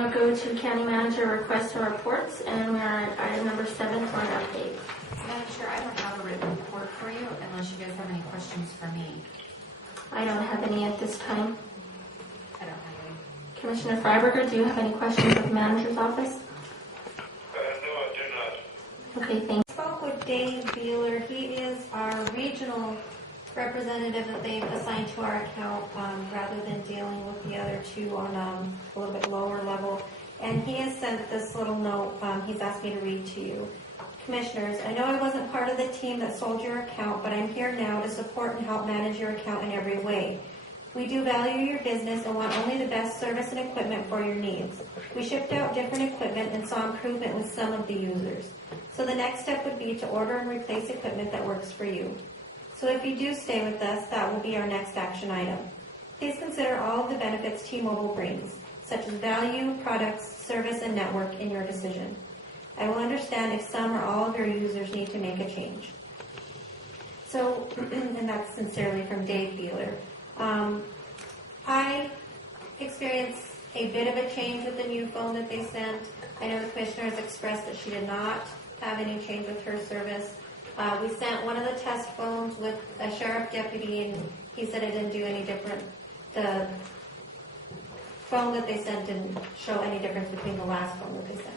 now go to County Manager requests and reports, and we're at item number 7 for an update. Madam Chair, I don't have a written report for you unless you guys have any questions for me. I don't have any at this time. I don't have any. Commissioner Freiberger, do you have any questions of the manager's office? No, I do not. Okay, thanks. I spoke with Dave Beeler. He is our regional representative that they've assigned to our account rather than dealing with the other two on a little bit lower level. And he has sent this little note he's asked me to read to you. Commissioners, I know I wasn't part of the team that sold your account, but I'm here now to support and help manage your account in every way. We do value your business and want only the best service and equipment for your needs. We shipped out different equipment and saw improvement with some of the users. So the next step would be to order and replace equipment that works for you. So if you do stay with us, that will be our next action item. Please consider all of the benefits T-Mobile brings, such as value, products, service, and network in your decision. I will understand if some or all of your users need to make a change. So, and that's sincerely from Dave Beeler. I experienced a bit of a change with the new phone that they sent. I know the commissioner has expressed that she did not have any change with her service. We sent one of the test phones with a sheriff deputy, and he said it didn't do any different. The phone that they sent didn't show any difference between the last phone that they sent.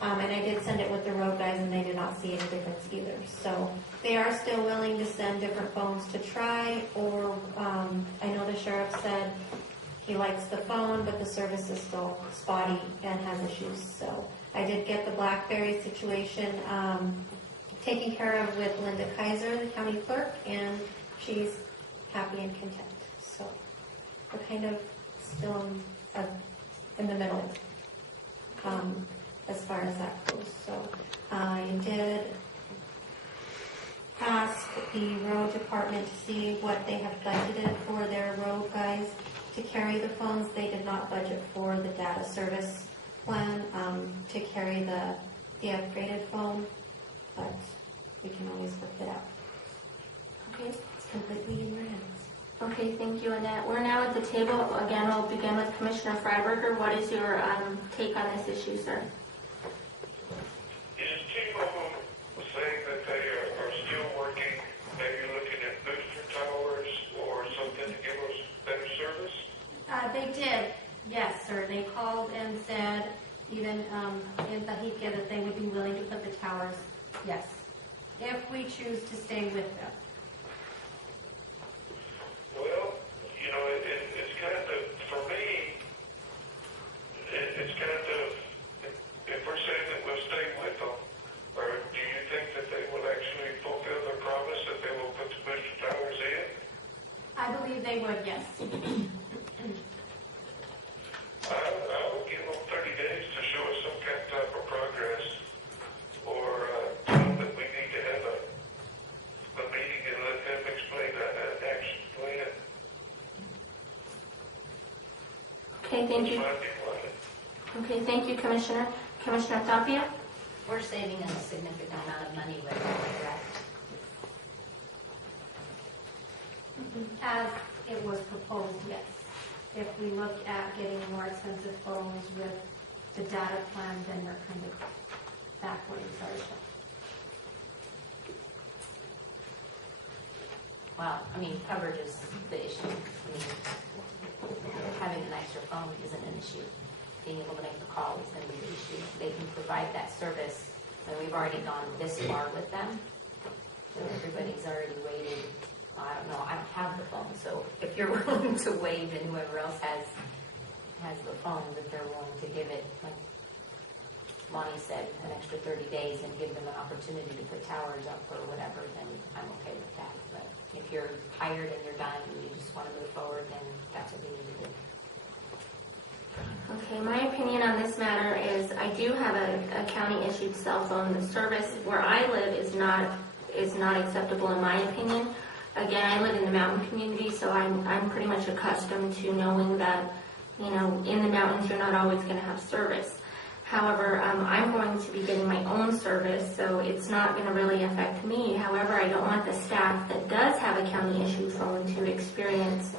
And I did send it with the road guys, and they did not see any difference either. So they are still willing to send different phones to try, or I know the sheriff said he likes the phone, but the service is still spotty and has issues. So I did get the BlackBerry situation taken care of with Linda Kaiser, the county clerk, and she's happy and content. So we're kind of still in the middle as far as that goes. So I did ask the road department to see what they have budgeted for their road guys to carry the phones. They did not budget for the data service plan to carry the upgraded phone, but we can always work it out. Okay. It's completely in your hands. Okay, thank you, Annette. We're now at the table. Again, we'll begin with Commissioner Freiberger. What is your take on this issue, sir? Is T-Mobile saying that they are still working, maybe looking at booster towers or something to give us better service? They did, yes, sir. They called and said, even in Bahia, that they would be willing to put the towers, yes, if we choose to stay with them. Well, you know, it's kind of, for me, it's kind of, if we're saying that we'll stay with them, or do you think that they will actually fulfill their promise that they will put the booster towers in? I believe they would, yes. I will give them 30 days to show us some kind of type of progress, or tell them that we need to have a meeting and let them explain that action plan. Okay, thank you. Okay, thank you, Commissioner. Commissioner Tapia? We're saving a significant amount of money with it, correct? As it was proposed, yes. If we look at getting more expensive phones with the data plan, then we're kind of backwards ourselves. Well, I mean, coverage is the issue. I mean, having an extra phone isn't an issue. Being able to make the call is going to be the issue. They can provide that service, and we've already gone this far with them. So everybody's already waited. I don't know. I don't have the phone, so if you're willing to waive, and whoever else has the phone, that they're willing to give it, like Lonnie said, an extra 30 days and give them an opportunity to put towers up or whatever, then I'm okay with that. But if you're tired and you're done and you just want to move forward, then that's what we need to do. Okay, my opinion on this matter is I do have a county-issued cell phone. The service where I live is not acceptable in my opinion. Again, I live in the mountain community, so I'm pretty much accustomed to knowing that, you know, in the mountains you're not always going to have service. However, I'm going to be getting my own service, so it's not going to really affect me. However, I don't want the staff that does have a county-issued phone to experience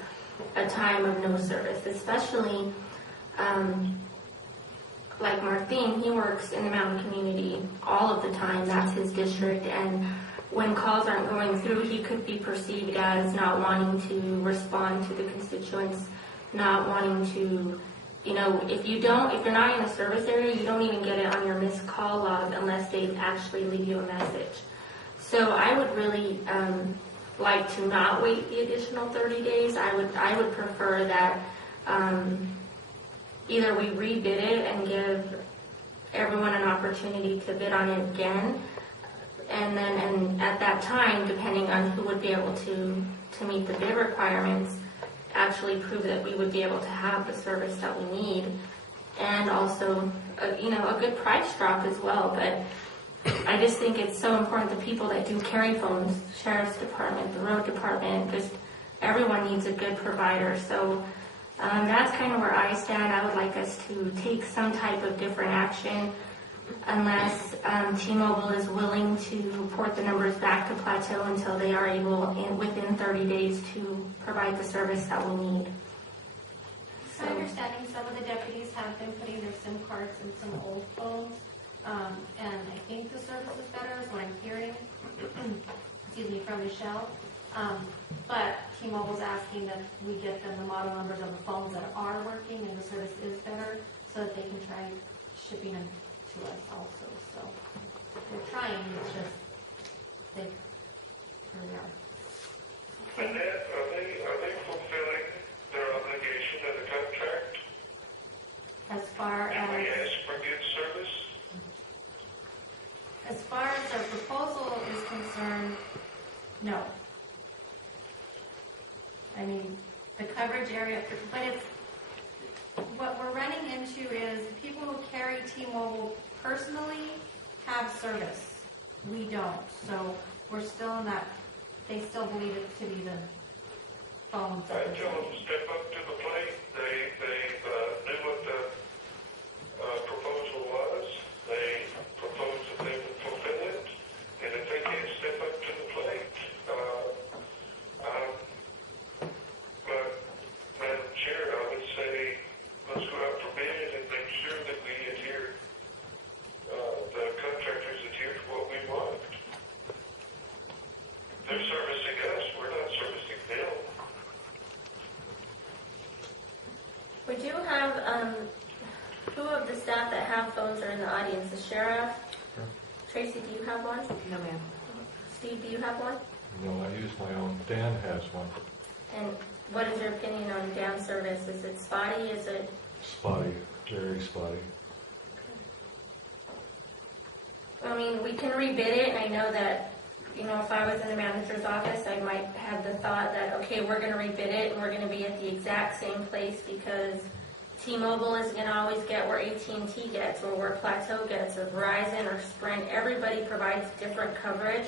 a time of no service, especially like Martine, he works in the mountain community all of the time. That's his district. And when calls aren't going through, he could be perceived as not wanting to respond to the constituents, not wanting to, if you're not in the service area, you don't even get it on your missed call log unless they actually leave you a message. So I would really like to not wait the additional 30 days. I would prefer that either we rebid it and give everyone an opportunity to bid on it again, and at that time, depending on who would be able to meet the bid requirements, actually prove that we would be able to have the service that we need, and also a good price drop as well. But I just think it's so important, the people that do carry phones, sheriff's department, the road department, just everyone needs a good provider. So that's kind of where I stand. I would like us to take some type of different action unless T-Mobile is willing to port the numbers back to Plateau until they are able, within 30 days, to provide the service that we need. My understanding, some of the deputies have been putting their SIM cards in some old phones, and I think the service is better, is what I'm hearing, from Michelle. But T-Mobile's asking that we get them the model numbers of the phones that are working and the service is better, so that they can try shipping them to us also. So they're trying, it's just, here we are. Annette, are they fulfilling their obligation of the contract? As far Did we as ask for good service? our proposal is concerned, no. I mean, the coverage area, but it's, what we're running into is people who carry T-Mobile personally have service. We don't. So we're still in that, they still believe it to be the phones. I tell them to step up to the plate. They knew what the proposal was. They proposed that they would fulfill it. And if they can't step up to the plate, but Madam Chair, I would say let's go out for bid and make sure that we adhere, the contractors adhere to what we want. They're servicing us, we're not servicing them. We do have, two of the staff that have phones are in the audience. The sheriff. Tracy, do you have one? No, ma'am. Steve, do you have one? No, I use my own. Dan has one. And what is your opinion on dam service? Is it spotty? Is it? Spotty, very spotty. I mean, we can rebid it, and I know that, if I was in the manager's office, I might have the thought that, okay, we're going to rebid it, and we're going to be at the exact same place because T-Mobile is going to always get where AT&T gets or where Plateau gets or Verizon or Sprint. Everybody provides different coverage,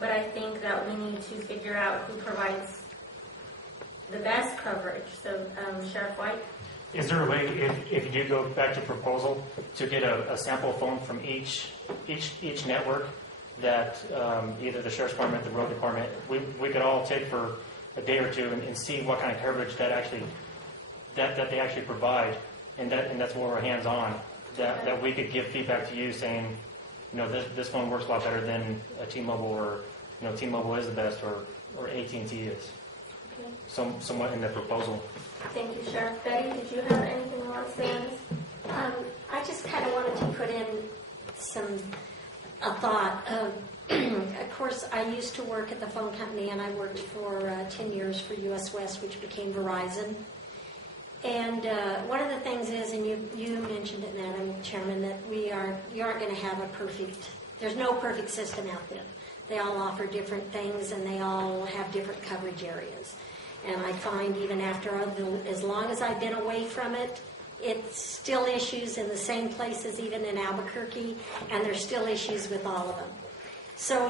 but I think that we need to figure out who provides the best coverage. So, Sheriff White? Is there a way, if you do go back to proposal, to get a sample phone from each network that either the sheriff's department, the road department, we could all take for a day or two and see what kind of coverage that they actually provide, and that's what we're hands on. That we could give feedback to you saying, this phone works a lot better than a T-Mobile, or T-Mobile is the best, or AT&T is. Okay. Somewhat in the proposal. Thank you, Sheriff. Betty, did you have anything you want to say on this? I just kind of wanted to put in a thought. Of course, I used to work at the phone company, and I worked for 10 years for US West, which became Verizon. And one of the things is, and you mentioned it, Madam Chairman, that you aren't going to have there's no perfect system out there. They all offer different things, and they all have different coverage areas. And I find even after, as long as I've been away from it, it's still issues in the same places, even in Albuquerque, and there's still issues with all of them. So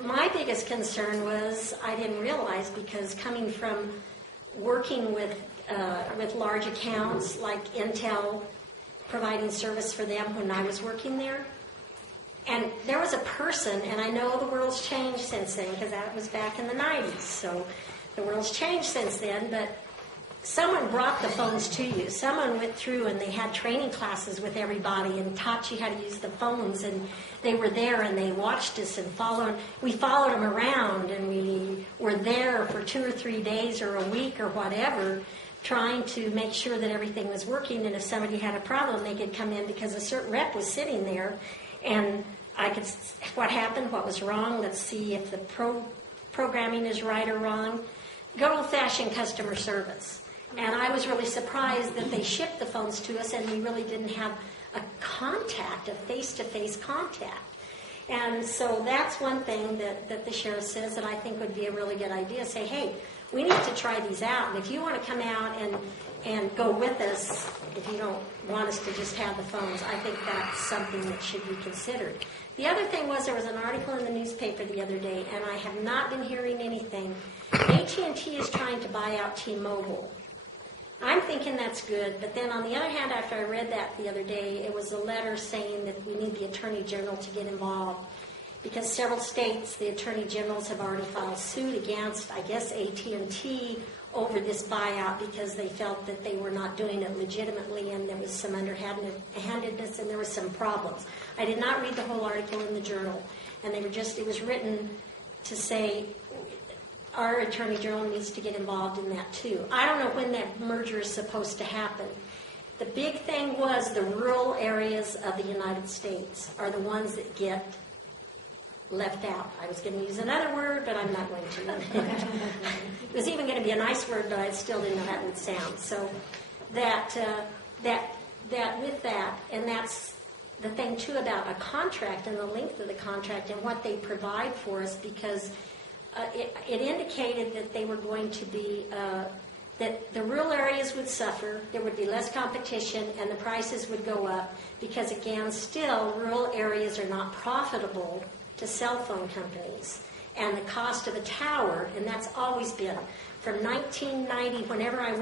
my biggest concern was I didn't realize, because coming from working with large accounts like Intel, providing service for them when I was working there, and there was a person, and I know the world's changed since then, because that was back in the 90s, so the world's changed since then, but someone brought the phones to you. Someone went through and they had training classes with everybody and taught you how to use the phones, and they were there and they watched us and we followed them around, and we were there for 2 or 3 days or a week or whatever, trying to make sure that everything was working, and if somebody had a problem, they could come in because a certain rep was sitting there, and what happened, what was wrong, let's see if the programming is right or wrong. Good old-fashioned customer service. And I was really surprised that they shipped the phones to us and we really didn't have a contact, a face-to-face contact. And so that's one thing that the sheriff says that I think would be a really good idea. Say, hey, we need to try these out. And if you want to come out and go with us, if you don't want us to just have the phones, I think that's something that should be considered. The other thing was there was an article in the newspaper the other day, and I have not been hearing anything. AT&T is trying to buy out T-Mobile. I'm thinking that's good, but then on the other hand, after I read that the other day, it was a letter saying that we need the Attorney General to get involved because several states, the Attorney Generals have already filed suit against, I guess, AT&T over this buyout because they felt that they were not doing it legitimately and there was some underhandedness and there were some problems. I did not read the whole article in the Journal, and it was written to say our Attorney General needs to get involved in that too. I don't know when that merger is supposed to happen. The big thing was the rural areas of the United States are the ones that get left out. I was going to use another word, but I'm not going to. It was even going to be a nice word, but I still didn't know how it would sound. So that with that, and that's the thing too about a contract and the length of the contract and what they provide for us, because it indicated that they were going to be, that the rural areas would suffer, there would be less competition, and the prices would go up because, again, still, rural areas are not profitable to cell phone companies. And the cost of a tower, and that's always been, from 1990, whenever I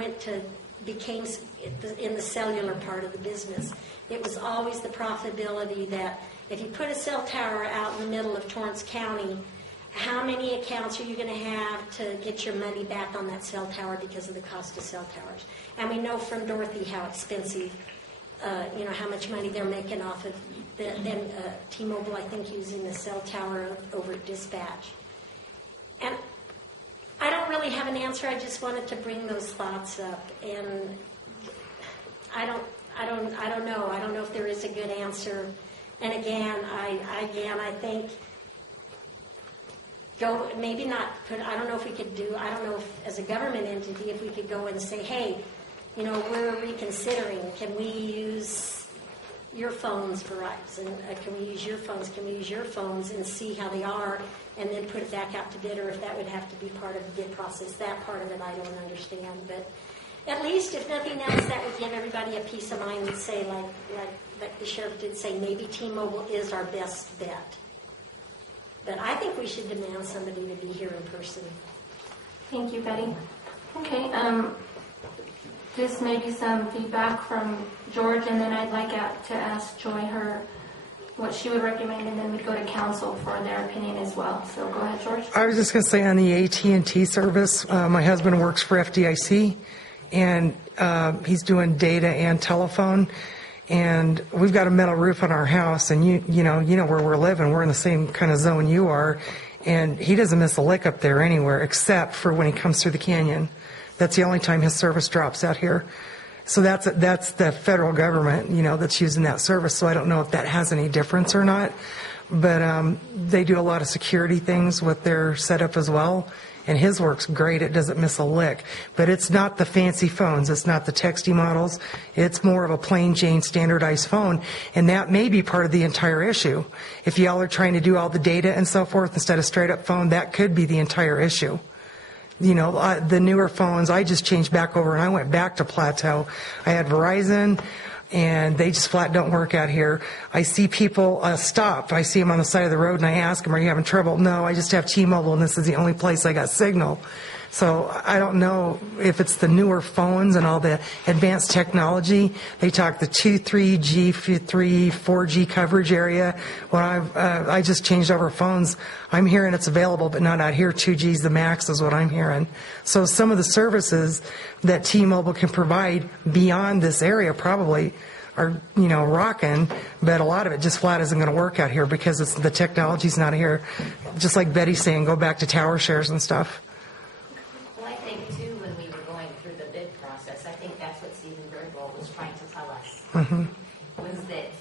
became in the cellular part of the business, it was always the profitability that if you put a cell tower out in the middle of Torrance County, how many accounts are you going to have to get your money back on that cell tower because of the cost of cell towers? And we know from Dorothy how expensive, how much money they're making off of T-Mobile, I think, using the cell tower over at Dispatch. And I don't really have an answer. I just wanted to bring those thoughts up. And I don't know. I don't know if there is a good answer. And again, I think maybe not put, I don't know if we could do, I don't know if as a government entity, if we could go and say, hey, we're reconsidering. Can we use your phones, Verizon? Can we use your phones? Can we use your phones and see how they are and then put it back out to bid, or if that would have to be part of the bid process? That part of it I don't understand. But at least, if nothing else, that would give everybody a peace of mind and say, like the sheriff did say, maybe T-Mobile is our best bet. But I think we should demand somebody to be here in person. Thank you, Betty. Okay, just maybe some feedback from George, and then I'd like to ask Joy what she would recommend, and then we'd go to council for their opinion as well. So go ahead, George. I was just going to say on the AT&T service, my husband works for FDIC, and he's doing data and telephone. And we've got a metal roof on our house, and you know where we're living. We're in the same kind of zone you are, and he doesn't miss a lick up there anywhere except for when he comes through the canyon. That's the only time his service drops out here. So that's the federal government, that's using that service. So I don't know if that has any difference or not, but they do a lot of security things with their setup as well. And his works great. It doesn't miss a lick. But it's not the fancy phones. It's not the texty models. It's more of a plain Jane standardized phone. And that may be part of the entire issue. If y'all are trying to do all the data and so forth instead of straight up phone, that could be the entire issue. The newer phones, I just changed back over and I went back to Plateau. I had Verizon, and they just flat don't work out here. I see people stop. I see them on the side of the road, and I ask them, are you having trouble? No, I just have T-Mobile, and this is the only place I got signal. So I don't know if it's the newer phones and all the advanced technology. They talk the 2, 3G, 3, 4G coverage area. When I just changed over phones, I'm hearing it's available, but not out here. 2G's the max is what I'm hearing. So some of the services that T-Mobile can provide beyond this area probably are, rocking, but a lot of it just flat isn't going to work out here because the technology's not here. Just like Betty's saying, go back to tower shares and stuff. Well, I think too, when we were going through the bid process, I think that's what Stephen Birdwell was trying to tell us. Was that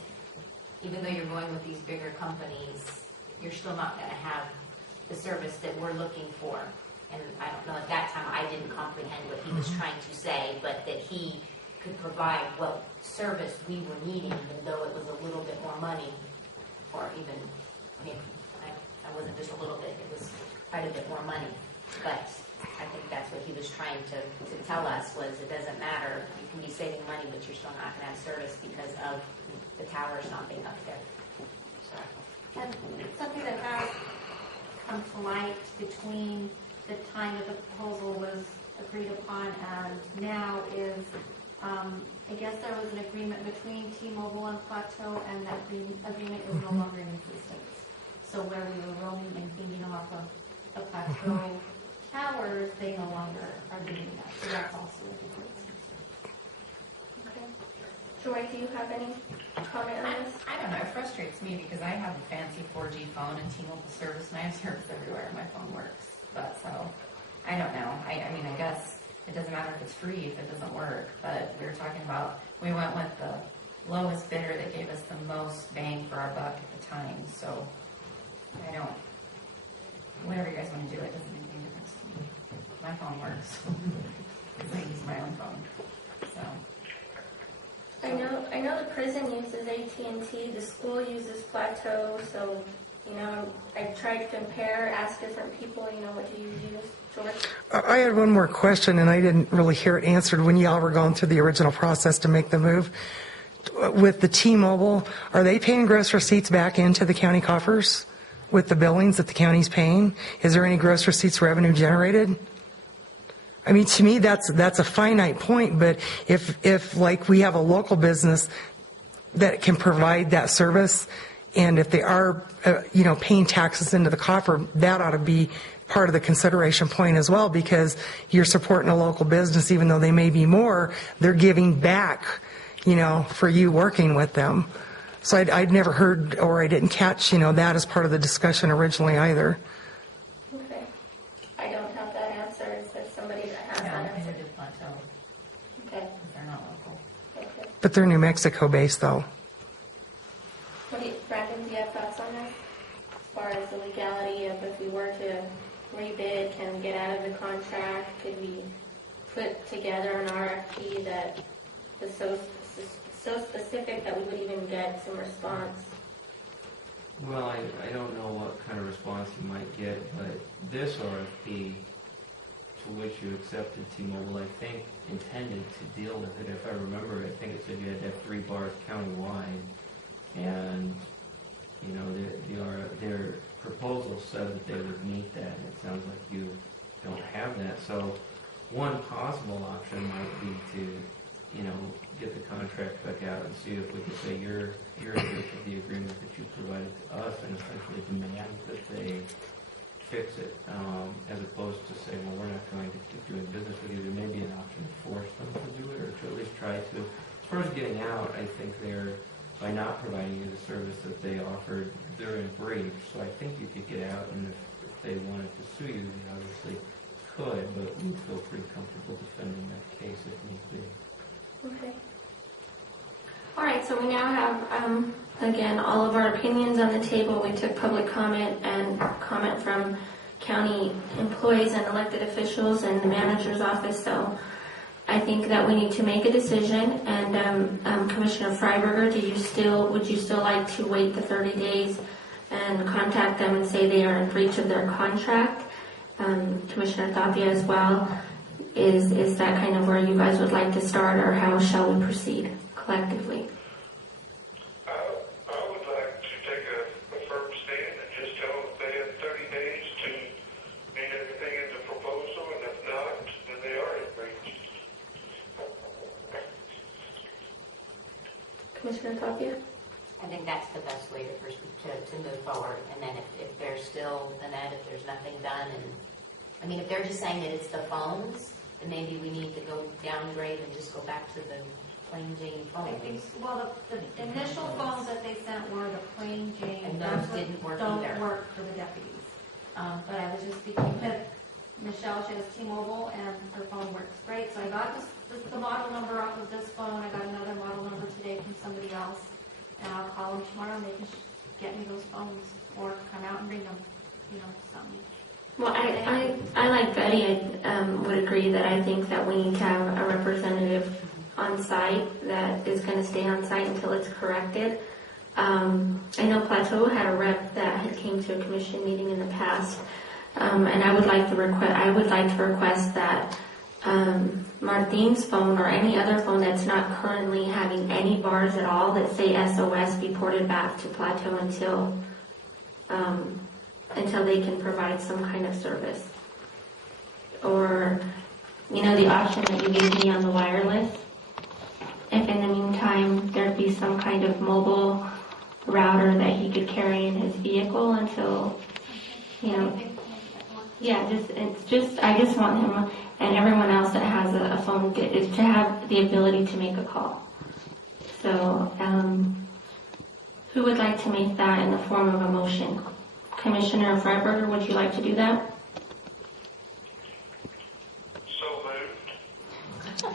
even though you're going with these bigger companies, you're still not going to have the service that we're looking for. And I don't know, at that time, I didn't comprehend what he was trying to say, but that he could provide what service we were needing, even though it was a little bit more money, or even, I wasn't just a little bit, it was quite a bit more money. But I think that's what he was trying to tell us, was it doesn't matter, you can be saving money, but you're still not going to have service because of the towers not being up there. So. And something that has come to light between the time that the proposal was agreed upon and now is, I guess there was an agreement between T-Mobile and Plateau, and that agreement is no longer in existence. So where we were roaming and feeding off of the Plateau towers, they no longer are doing that. So that's also a difference. Okay. Joy, do you have any comment on this? I don't know. It frustrates me because I have a fancy 4G phone and T-Mobile service, and I have service everywhere. My phone works, but so I don't know. I mean, I guess it doesn't matter if it's free if it doesn't work. But we were talking about, we went with the lowest bidder that gave us the most bang for our buck at the time. So I don't. Whatever you guys want to do, it doesn't make any difference to me. My phone works because I use my own phone. So. I know the prison uses AT&T, the school uses Plateau, so, I tried to compare, ask different people, what do you use, George? I had one more question, and I didn't really hear it answered when y'all were going through the original process to make the move. With the T-Mobile, are they paying gross receipts back into the county coffers with the billings that the county's paying? Is there any gross receipts revenue generated? I mean, to me, that's a finite point, but if like we have a local business that can provide that service, and if they are, paying taxes into the coffer, that ought to be part of the consideration point as well, because you're supporting a local business, even though they may be more, they're giving back, for you working with them. So I'd never heard, or I didn't catch, that as part of the discussion originally either. Okay. I don't have that answer. Is there somebody that has that I answer? would do Plateau. Okay. They're not local. Okay. But they're New Mexico based though. Brandon, do you have thoughts on this? As far as the legality of if we were to rebid, can we get out of the contract? Could we put together an RFP that was so specific that we would even get some response? Well, I don't know what kind of response you might get, but this RFP, to which you accepted T-Mobile, I think intended to deal with it. If I remember, I think it said you had to have 3 bars countywide, and their proposal said that they would meet that, and it sounds like you don't have that. So one possible option might be to, get the contract back out and see if we can say you're agreeing with the agreement that you provided to us, and essentially demand that they fix it, as opposed to say, well, we're not going to keep doing business with you. There may be an option to force them to do it, or to at least try to. As far as getting out, I think by not providing you the service that they offered, they're in breach. So I think you could get out, and if they wanted to sue you, they obviously could, but we'd feel pretty comfortable defending that case if need be. Okay. All right, so we now have, again, all of our opinions on the table. We took public comment and comment from county employees and elected officials and the manager's office. So I think that we need to make a decision. And Commissioner Freiberger, would you still like to wait the 30 days and contact them and say they are in breach of their contract? Commissioner Tapia as well. Is that kind of where you guys would like to start, or how shall we proceed collectively? I would like to take a firm stand and just tell them they have 30 days to meet everything in the proposal, and if Commissioner Tapia? I think that's the best way to move forward. And then if there's still, then if there's nothing done, and, I mean, if they're just saying that it's the phones, then maybe we need to go downgrade and just go back to the plain Jane I think, phones. well, the initial phones that they sent were the plain Jane. And That's those what didn't work don't either. work for the deputies. But I was just speaking with Michelle, she has T-Mobile, and her phone works great. So I got the model number off of this phone. I got another model number today from somebody else. And I'll call them tomorrow, and they can get me those phones, or come out and bring them, something. Well, I like Betty, I would agree that I think that we need to have a representative on site that is going to stay on site until it's corrected. I know Plateau had a rep that had came to a commission meeting in the past, and I would like to request that Martine's phone or any other phone that's not currently having any bars at all that say SOS be ported back to Plateau until they can provide some kind of service. Or, the option that you gave me on the wireless, if in the meantime there'd be some kind of mobile router that he could carry in his vehicle until, I just want him and everyone else that has a phone is to have the ability to make a call. So, who would like to make that in the form of a motion? Commissioner Freiberger, would you like to do that? So moved.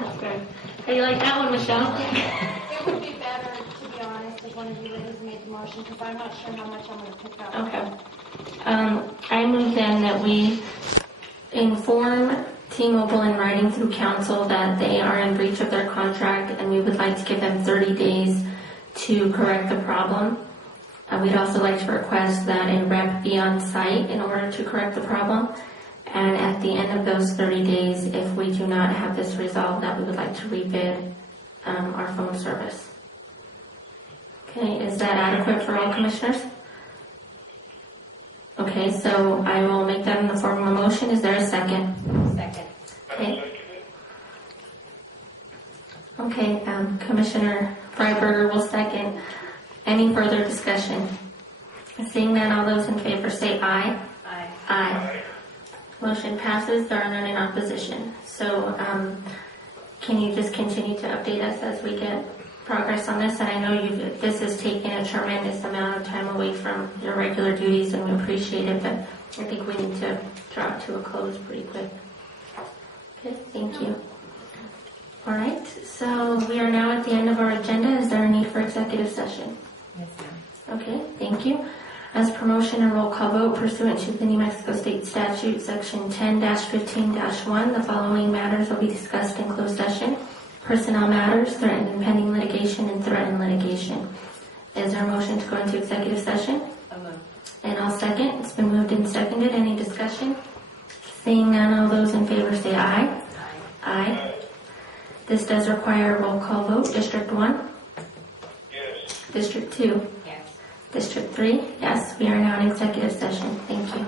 That's good. How you like that one, Michelle? It would be better, to be honest, if one of you ladies made the motion, because I'm not sure how much I'm going to pick up. Okay. I move then that we inform T-Mobile in writing through council that they are in breach of their contract, and we would like to give them 30 days to correct the problem. We'd also like to request that a rep be on site in order to correct the problem. And at the end of those 30 days, if we do not have this resolved, that we would like to rebid our phone service. Okay, is that adequate for all commissioners? Okay, so I will make that in the form of a motion. Is there a second? Second. Okay. Okay, Commissioner Freiberger will second. Any further discussion? Seeing none, all those in favor say aye. Aye. Aye. Motion passes. There are none in opposition. So, can you just continue to update us as we get progress on this? And I know this has taken a tremendous amount of time away from your regular duties, and we appreciate it, but I think we need to draw it to a close pretty quick. Okay, thank you. All right, so we are now at the end of our agenda. Is there a need for executive session? Yes, ma'am. Okay, thank you. As promotion and roll call vote pursuant to the New Mexico State Statute, Section 10-15-1, the following matters will be discussed in closed session. Personnel matters, threatened and pending litigation, and threatened litigation. Is there a motion to go into executive session? And I'll second. It's been moved and seconded. Any discussion? Seeing none, all those in favor say aye. Aye. This does require a roll call vote. District 1? Yes. District 2? Yes. District 3? Yes. We are now in executive session. Thank you.